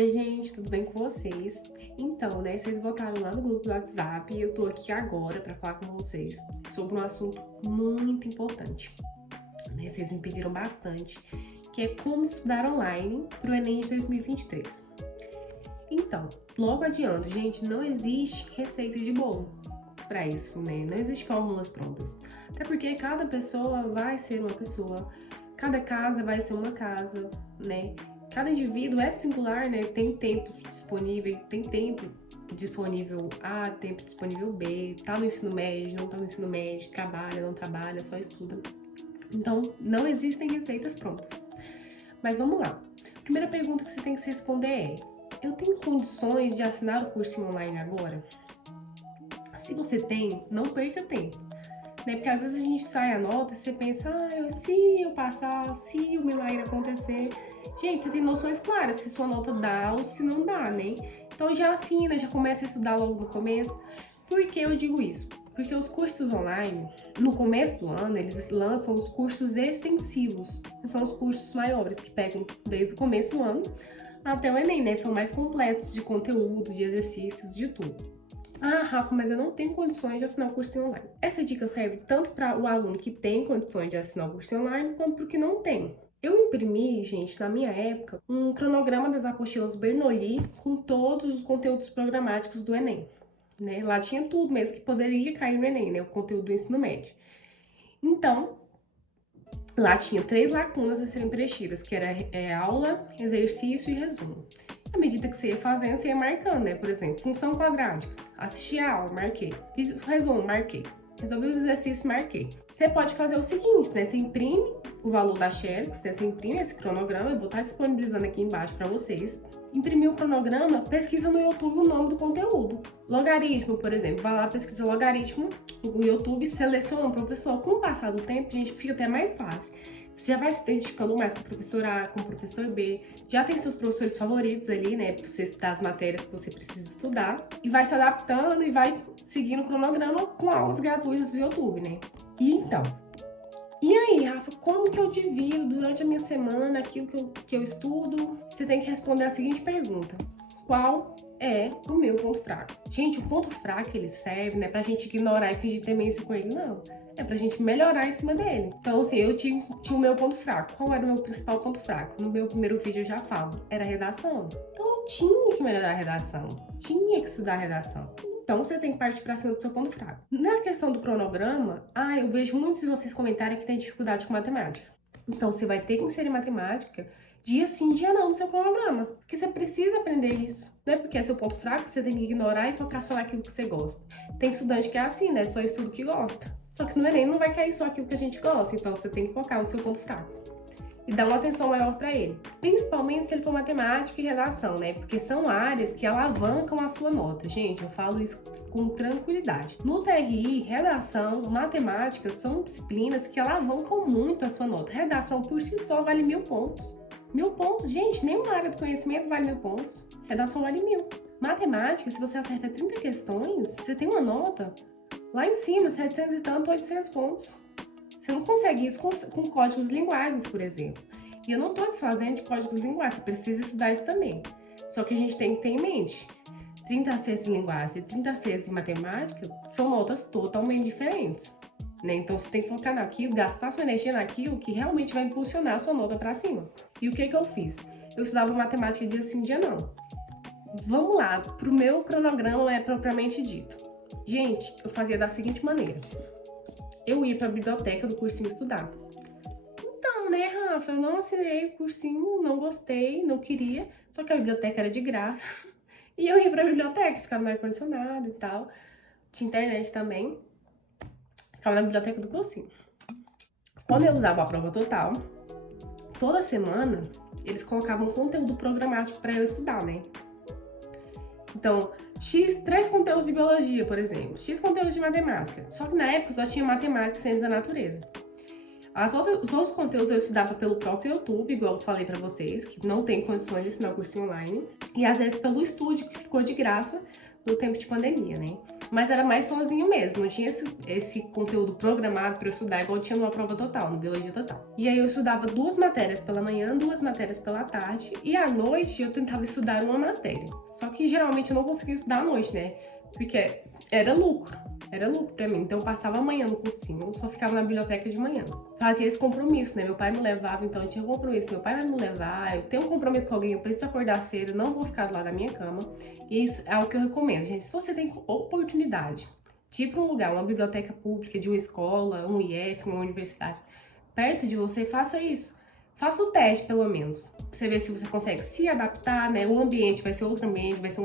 Oi, gente, tudo bem com vocês? Então, né, vocês votaram lá no grupo do WhatsApp e eu tô aqui agora pra falar com vocês sobre um assunto muito importante, né? Vocês me pediram bastante, que é como estudar online pro Enem de 2023. Então, logo adiando, gente, não existe receita de bolo pra isso, né? Não existe fórmulas prontas. Até porque cada pessoa vai ser uma pessoa, cada casa vai ser uma casa, né? Cada indivíduo é singular, né? Tem tempo disponível, tem tempo disponível A, tempo disponível B, tá no ensino médio, não tá no ensino médio, trabalha, não trabalha, só estuda. Então, não existem receitas prontas. Mas vamos lá. A primeira pergunta que você tem que se responder é: eu tenho condições de assinar o cursinho online agora? Se você tem, não perca tempo, né? Porque às vezes a gente sai a nota e você pensa, se eu passar, se o milagre acontecer. Gente, você tem noções claras se sua nota dá ou se não dá, né? Então já assina, já começa a estudar logo no começo. Por que eu digo isso? Porque os cursos online, no começo do ano, eles lançam os cursos extensivos, que são os cursos maiores, que pegam desde o começo do ano até o Enem, né? São mais completos de conteúdo, de exercícios, de tudo. Ah, Rafa, mas eu não tenho condições de assinar o cursinho online. Essa dica serve tanto para o aluno que tem condições de assinar o cursinho online, quanto para o que não tem. Eu imprimi, gente, na minha época, um cronograma das apostilas Bernoulli com todos os conteúdos programáticos do Enem. Né? Lá tinha tudo mesmo que poderia cair no Enem, né? O conteúdo do ensino médio. Então, lá tinha 3 lacunas a serem preenchidas, que era aula, exercício e resumo. À medida que você ia fazendo, você ia marcando, né? Por exemplo, função quadrática. Assisti a aula, marquei. Fiz o resumo, marquei. Resolvi os exercícios, marquei. Você pode fazer o seguinte, né? Você imprime o valor da Xerox, né? Você imprime esse cronograma, eu vou estar disponibilizando aqui embaixo para vocês. Imprimiu o cronograma, pesquisa no YouTube o nome do conteúdo. Logaritmo, por exemplo, vai lá, pesquisa logaritmo, o YouTube seleciona um professor. Com o passar do tempo, a gente fica até mais fácil. Você já vai se identificando mais com o professor A, com o professor B, já tem seus professores favoritos ali, né, pra você estudar as matérias que você precisa estudar, e vai se adaptando e vai seguindo o cronograma com aulas gratuitas do YouTube, né. E aí, Rafa, como que eu divido durante a minha semana aquilo que eu estudo? Você tem que responder a seguinte pergunta: qual é o meu ponto fraco? Gente, o ponto fraco, ele serve, né, pra gente ignorar e fingir demência com ele, não. É pra gente melhorar em cima dele. Então, assim, eu tinha o meu ponto fraco. Qual era o meu principal ponto fraco? No meu primeiro vídeo eu já falo. Era a redação. Então, eu tinha que melhorar a redação. Tinha que estudar a redação. Então, você tem que partir pra cima do seu ponto fraco. Na questão do cronograma, eu vejo muitos de vocês comentarem que tem dificuldade com matemática. Então, você vai ter que inserir matemática dia sim, dia não no seu cronograma. Porque você precisa aprender isso. Não é porque é seu ponto fraco que você tem que ignorar e focar só naquilo que você gosta. Tem estudante que é assim, né? Só estuda o que gosta. Só que no Enem não vai cair só aquilo que a gente gosta, então você tem que focar no seu ponto fraco e dar uma atenção maior para ele. Principalmente se ele for matemática e redação, né? Porque são áreas que alavancam a sua nota. Gente, eu falo isso com tranquilidade. No TRI, redação, matemática são disciplinas que alavancam muito a sua nota. Redação por si só vale 1000 pontos. 1000 pontos, gente, nenhuma área do conhecimento vale 1000 pontos. Redação vale 1000. Matemática, se você acerta 30 questões, você tem uma nota lá em cima, 700 e tanto, 800 pontos. Você não consegue isso com códigos linguagens, por exemplo. E eu não estou desfazendo de códigos linguagens, você precisa estudar isso também. Só que a gente tem que ter em mente, 30 A6 em linguagem e 30 A6 em matemática são notas totalmente diferentes. Né? Então você tem que focar naquilo, gastar sua energia naquilo que realmente vai impulsionar a sua nota para cima. E o que eu fiz? Eu estudava matemática dia sim, dia não. Vamos lá, pro meu cronograma é propriamente dito. Gente, eu fazia da seguinte maneira. Eu ia pra biblioteca do cursinho estudar. Então, né, Rafa, eu não assinei o cursinho, não gostei, não queria. Só que a biblioteca era de graça. E eu ia pra biblioteca, ficava no ar-condicionado e tal. Tinha internet também. Ficava na biblioteca do cursinho. Quando eu usava a prova total, toda semana, eles colocavam conteúdo programático pra eu estudar, né? Então, 3 conteúdos de biologia, por exemplo, X conteúdos de matemática. Só que na época só tinha matemática e ciência da natureza. Os outros conteúdos eu estudava pelo próprio YouTube, igual eu falei pra vocês, que não tem condições de ensinar o cursinho online. E às vezes pelo estúdio, que ficou de graça no tempo de pandemia, né? Mas era mais sozinho mesmo, não tinha esse conteúdo programado para eu estudar igual tinha numa prova total, no Biologia Total. E aí eu estudava 2 matérias pela manhã, 2 matérias pela tarde, e à noite eu tentava estudar uma matéria. Só que geralmente eu não conseguia estudar à noite, né? Porque era lucro pra mim. Então eu passava a manhã no cursinho, eu só ficava na biblioteca de manhã. Fazia esse compromisso, né? Meu pai me levava, então eu tinha compromisso. Meu pai vai me levar, eu tenho um compromisso com alguém, eu preciso acordar cedo, não vou ficar do lado da minha cama. E isso é o que eu recomendo, gente. Se você tem oportunidade de ir pra um lugar, uma biblioteca pública, de uma escola, um IF, uma universidade, perto de você, faça isso. Faça o teste, pelo menos. Pra você ver se você consegue se adaptar, né? O ambiente vai ser outro ambiente, vai ter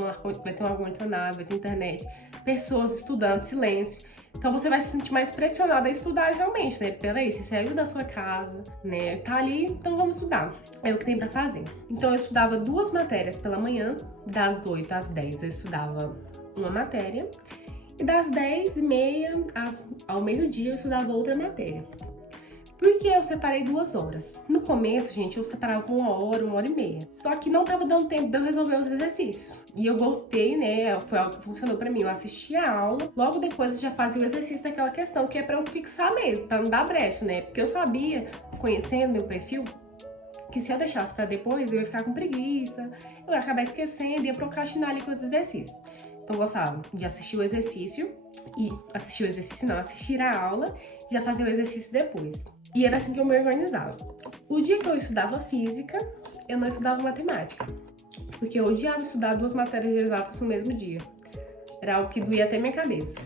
um ar-condicionado, vai ter internet, pessoas estudando, silêncio. Então você vai se sentir mais pressionado a estudar realmente, né? Peraí, você saiu da sua casa, né? Tá ali, então vamos estudar. É o que tem pra fazer. Então eu estudava 2 matérias pela manhã, das 8 às 10 eu estudava uma matéria, e das 10h30 ao meio-dia eu estudava outra matéria. Por que eu separei 2 horas? No começo, gente, eu separava 1 hora, 1h30. Só que não tava dando tempo de eu resolver os exercícios. E eu gostei, né? Foi algo que funcionou pra mim. Eu assistia a aula, logo depois eu já fazia o exercício daquela questão, que é pra eu fixar mesmo, pra não dar brecha, né? Porque eu sabia, conhecendo meu perfil, que se eu deixasse pra depois, eu ia ficar com preguiça, eu ia acabar esquecendo e ia procrastinar ali com os exercícios. Então eu gostava de assistir o exercício assistir a aula e já fazer o exercício depois. E era assim que eu me organizava. O dia que eu estudava física, eu não estudava matemática, porque eu odiava estudar 2 matérias exatas no mesmo dia. Era algo que doía até minha cabeça.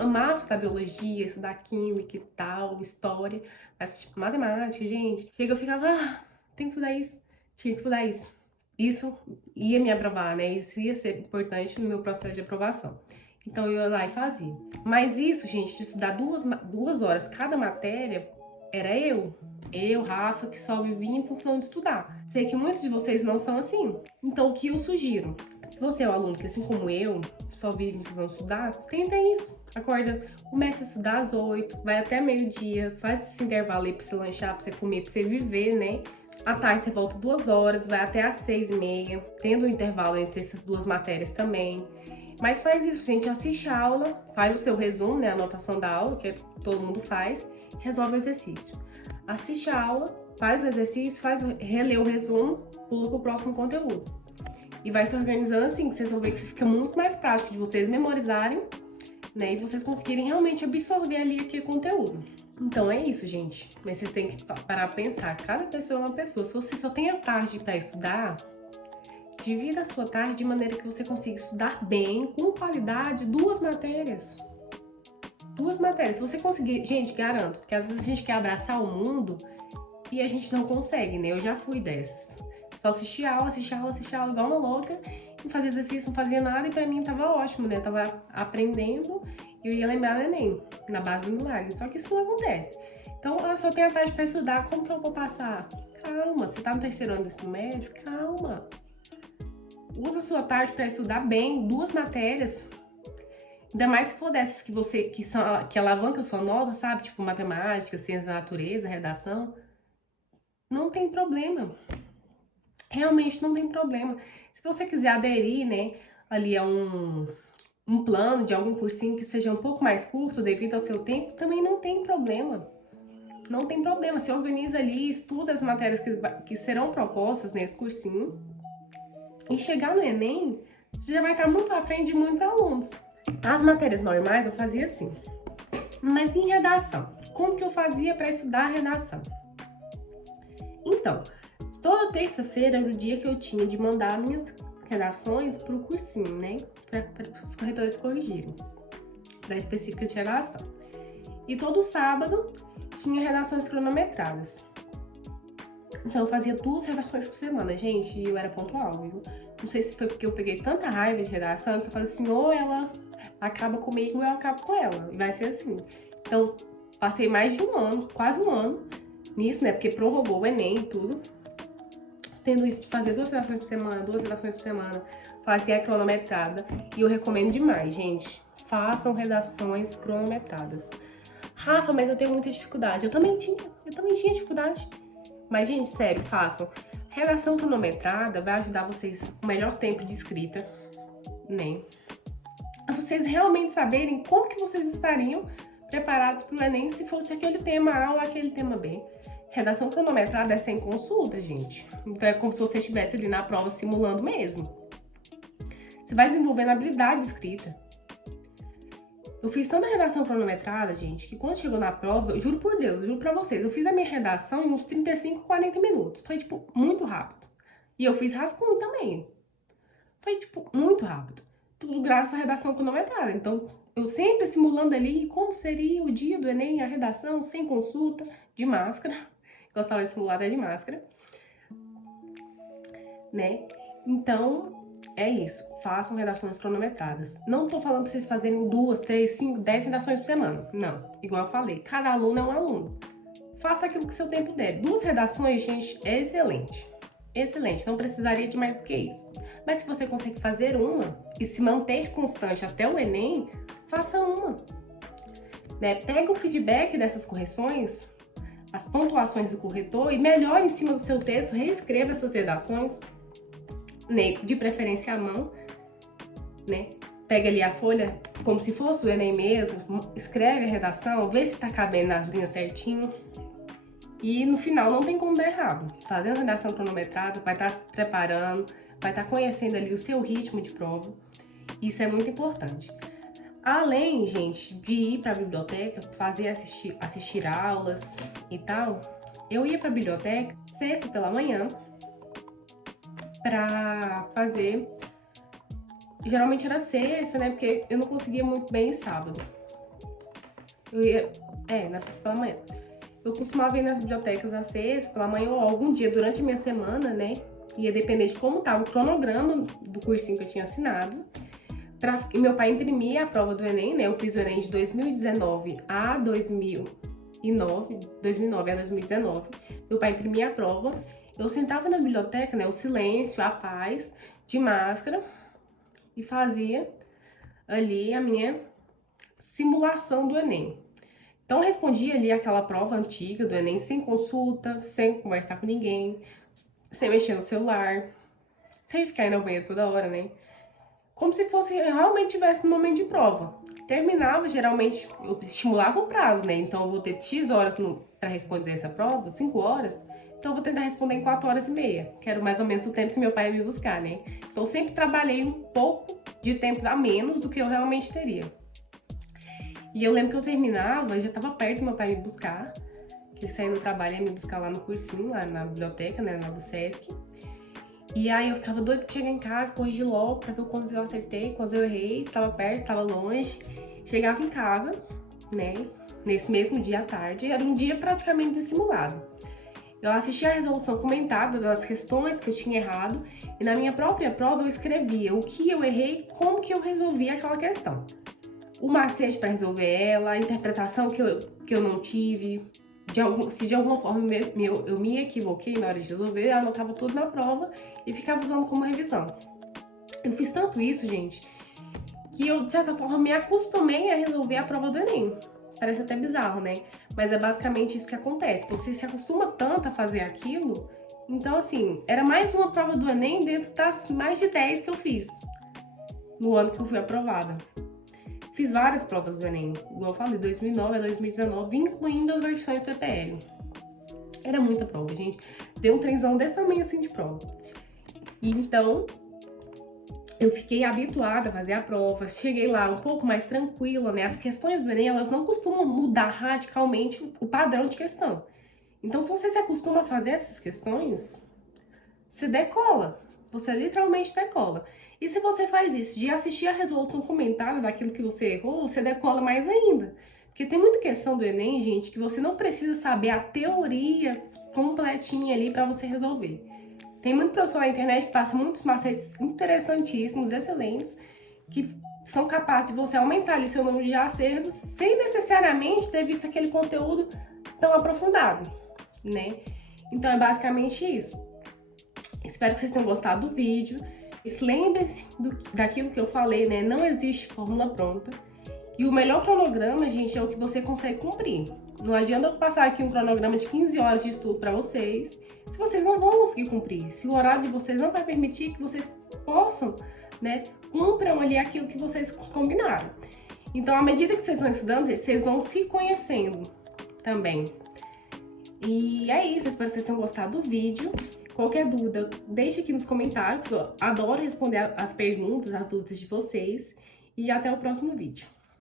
Amava estudar biologia, estudar química e tal, história, mas tipo, matemática, gente, eu ficava, tenho que estudar isso, tinha que estudar isso. Isso ia me aprovar, né? Isso ia ser importante no meu processo de aprovação. Então eu ia lá e fazia. Mas isso, gente, de estudar 2 horas cada matéria, era eu, Rafa, que só vivia em função de estudar. Sei que muitos de vocês não são assim. Então o que eu sugiro? Se você é um aluno que, assim como eu, só vive em função de estudar, tenta isso. Acorda, começa a estudar às 8, vai até meio-dia, faz esse intervalo aí pra você lanchar, pra você comer, pra você viver, né? À tarde você volta 2 horas, vai até às 6h30, tendo um intervalo entre essas 2 matérias também. Mas faz isso, gente, assiste a aula, faz o seu resumo, né, a anotação da aula, que todo mundo faz, resolve o exercício. Assiste a aula, faz o exercício, relê o resumo, pula pro próximo conteúdo. E vai se organizando assim, que vocês vão ver que fica muito mais prático de vocês memorizarem, né, e vocês conseguirem realmente absorver ali aquele conteúdo. Então é isso, gente. Mas vocês têm que parar pra pensar, cada pessoa é uma pessoa. Se você só tem a tarde para estudar, divida a sua tarde de maneira que você consiga estudar bem, com qualidade, 2 matérias. 2 matérias. Se você conseguir, gente, garanto, porque às vezes a gente quer abraçar o mundo e a gente não consegue, né? Eu já fui dessas. Só assistia aula igual uma louca, não fazia exercício, não fazia nada, e pra mim tava ótimo, né? Eu tava aprendendo e eu ia lembrar do Enem, na base do milagre. Só que isso não acontece. Então, eu só tenho a tarde pra estudar, como que eu vou passar? Calma, você tá no 3º ano do ensino médio? Calma. Usa a sua tarde para estudar bem 2 matérias. Ainda mais se for dessas que alavanca a sua nota, sabe? Tipo matemática, ciência da natureza, redação. Não tem problema. Realmente não tem problema. Se você quiser aderir, né, ali a um plano de algum cursinho que seja um pouco mais curto devido ao seu tempo, também não tem problema. Não tem problema. Se organiza ali, estuda as matérias que serão propostas nesse cursinho. E chegar no Enem, você já vai estar muito à frente de muitos alunos. As matérias normais eu fazia assim. Mas em redação, como que eu fazia para estudar redação? Então, toda terça-feira era o dia que eu tinha de mandar minhas redações para o cursinho, né? Para os corretores corrigirem, para a específica de redação. E todo sábado tinha redações cronometradas. Então eu fazia 2 redações por semana, gente, e eu era pontual, viu? Não sei se foi porque eu peguei tanta raiva de redação que eu falei assim, ou ela acaba comigo ou eu acabo com ela. E vai ser assim. Então, passei mais de 1 ano, quase 1 ano, nisso, né? Porque prorrogou o Enem e tudo. Tendo isso de fazer 2 redações por semana, 2 redações por semana, fazia a cronometrada. E eu recomendo demais, gente. Façam redações cronometradas. Rafa, mas eu tenho muita dificuldade. Eu também tinha dificuldade. Mas, gente, sério, façam. Redação cronometrada vai ajudar vocês com o melhor tempo de escrita, né? a vocês realmente saberem como que vocês estariam preparados para o Enem se fosse aquele tema A ou aquele tema B. Redação cronometrada é sem consulta, gente. Então é como se você estivesse ali na prova simulando mesmo. Você vai desenvolvendo habilidade de escrita. Eu fiz tanta redação cronometrada, gente, que quando chegou na prova, eu juro por Deus, eu juro pra vocês, eu fiz a minha redação em uns 35, 40 minutos. Foi, tipo, muito rápido. E eu fiz rascunho também. Foi, tipo, muito rápido. Tudo graças à redação cronometrada. Então, eu sempre simulando ali como seria o dia do Enem, a redação, sem consulta, de máscara. Gostava de simular até de máscara. Né? Então, é isso. Façam redações cronometradas. Não tô falando pra vocês fazerem 2, 3, 5, 10 redações por semana. Não. Igual eu falei, cada aluno é um aluno. Faça aquilo que seu tempo der. 2 redações, gente, é excelente. Excelente. Não precisaria de mais do que isso. Mas se você consegue fazer uma e se manter constante até o Enem, faça uma. Né? Pega o feedback dessas correções, as pontuações do corretor e melhore em cima do seu texto, reescreva essas redações, né? De preferência à mão, né? Pega ali a folha como se fosse o Enem mesmo, escreve a redação, vê se tá cabendo nas linhas certinho. E no final não tem como dar errado. Fazendo a redação cronometrada, vai estar se preparando, vai estar conhecendo ali o seu ritmo de prova. Isso é muito importante. Além, gente, de ir para a biblioteca, assistir aulas e tal, eu ia para a biblioteca sexta pela manhã para fazer. Geralmente era sexta, né? Porque eu não conseguia muito bem sábado. Eu ia, na sexta pela manhã. Eu costumava ir nas bibliotecas às sexta pela manhã ou algum dia durante a minha semana, né? Ia depender de como estava o cronograma do cursinho que eu tinha assinado. E meu pai imprimia a prova do Enem, né? Eu fiz o Enem de 2019 a 2009 a 2019. Meu pai imprimia a prova. Eu sentava na biblioteca, né? O silêncio, a paz, de máscara. E fazia ali a minha simulação do Enem. Então, eu respondia ali aquela prova antiga do Enem sem consulta, sem conversar com ninguém, sem mexer no celular, sem ficar indo ao banheiro toda hora, né? Como se fosse realmente tivesse no momento de prova. Terminava, geralmente, eu estimulava o prazo, né? Então, eu vou ter X horas para responder essa prova, 5 horas. Então, eu vou tentar responder em 4 horas e meia, que era mais ou menos o tempo que meu pai ia me buscar, né? Então, eu sempre trabalhei um pouco de tempos a menos do que eu realmente teria. E eu lembro que eu terminava, já tava perto do meu pai me buscar, que ele saía do trabalho e ia me buscar lá no cursinho, lá na biblioteca, né, lá do Sesc. E aí eu ficava doida pra chegar em casa, corrigir logo pra ver quantos eu acertei, quantos eu errei, se tava perto, se tava longe. Chegava em casa, né, nesse mesmo dia à tarde, era um dia praticamente dissimulado. Eu assistia a resolução comentada das questões que eu tinha errado e na minha própria prova eu escrevia o que eu errei, como que eu resolvi aquela questão. O macete para resolver ela, a interpretação que eu não tive, se de alguma forma eu me equivoquei na hora de resolver, eu anotava tudo na prova e ficava usando como revisão. Eu fiz tanto isso, gente, que eu, de certa forma, me acostumei a resolver a prova do Enem. Parece até bizarro, né? Mas é basicamente isso que acontece. Você se acostuma tanto a fazer aquilo, então, assim, era mais uma prova do Enem dentro das mais de 10 que eu fiz no ano que eu fui aprovada. Fiz várias provas do Enem, igual eu falei, 2009 a 2019, incluindo as versões PPL. Era muita prova, gente. Deu um trenzão desse tamanho assim de prova. E então, eu fiquei habituada a fazer a prova. Cheguei lá um pouco mais tranquila, né? As questões do Enem, elas não costumam mudar radicalmente o padrão de questão. Então, se você se acostuma a fazer essas questões, você decola. Você literalmente decola. E se você faz isso, de assistir a resolução comentada daquilo que você errou, você decola mais ainda. Porque tem muita questão do Enem, gente, que você não precisa saber a teoria completinha ali para você resolver. Tem muito professor na internet que passa muitos macetes interessantíssimos, excelentes, que são capazes de você aumentar ali seu número de acertos sem necessariamente ter visto aquele conteúdo tão aprofundado, né? Então é basicamente isso. Espero que vocês tenham gostado do vídeo. Lembrem-se daquilo que eu falei, né? Não existe fórmula pronta. E o melhor cronograma, gente, é o que você consegue cumprir. Não adianta eu passar aqui um cronograma de 15 horas de estudo para vocês, se vocês não vão conseguir cumprir. Se o horário de vocês não vai permitir que vocês possam né, cumpram ali aquilo que vocês combinaram. Então, à medida que vocês vão estudando, vocês vão se conhecendo também. E é isso, espero que vocês tenham gostado do vídeo. Qualquer dúvida, deixe aqui nos comentários, eu adoro responder as perguntas, as dúvidas de vocês. E até o próximo vídeo.